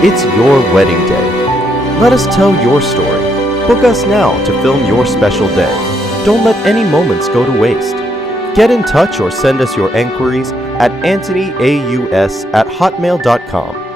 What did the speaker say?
It's your wedding day. Let us tell your story. Book us now to film your special day. Don't let any moments go to waste. Get in touch or send us your enquiries at antonyaus@hotmail.com.